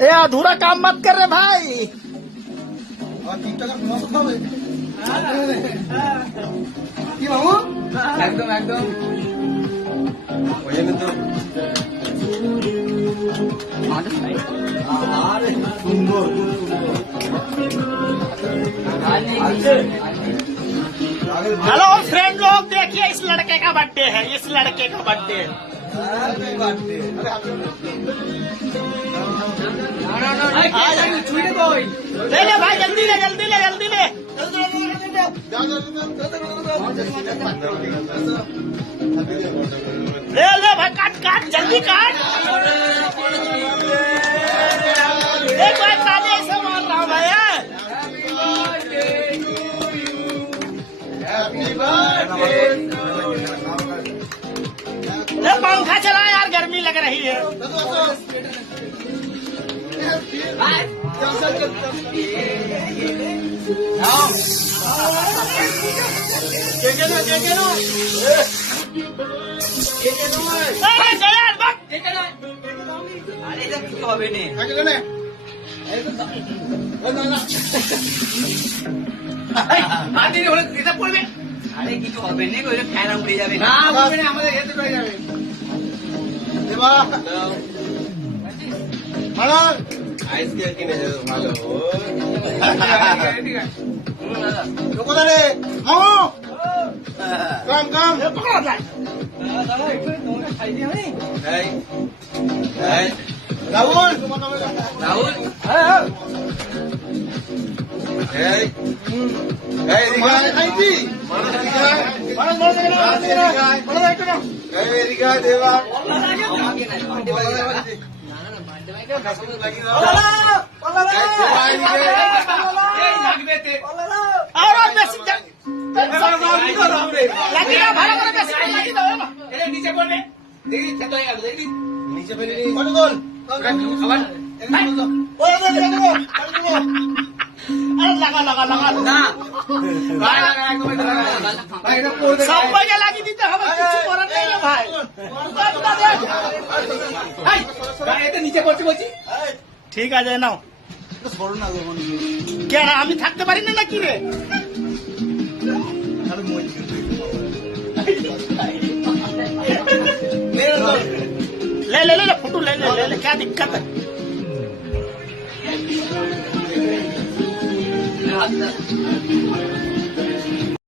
ये अधूरा काम मत कर रहे भाई। একদম একদম हेलो फ्रेंड लोग, देखिए इस लड़के का बर्थडे है, इस लड़के का बर्थडे है। ले ले भाई, जल्दी ले जल्दी ले जल्दी ले। ले ले भाई, काट काट जल्दी काट। एक बार ताली ऐसे मार रहा हूँ भाई। ले पंखा चला यार, गर्मी लग रही है। আরে কিছু হবে না, ওই ফ্যান উড়ে যাবে না, আমাদের হেতে উড়ে যাবে। আইসক্রিম কিনে যেত ভালো। কাম কাম রাহুল রাহুল দেবা নিচে পড়বে, দেখি খেতে হয়ে গেল, দেখি নিচে ফেলে আবার लगा लगा लगा না सब बजे लगी दी तो हमें कुछ करत नहीं है भाई। এতে নিচে পড়ছে বলছি। ঠিক আছে নাও। কেন আমি থাকতে পারি না নাকি রে? ले ले ले फोटो ले ले ले ले, क्या दिक्कत है? हाथ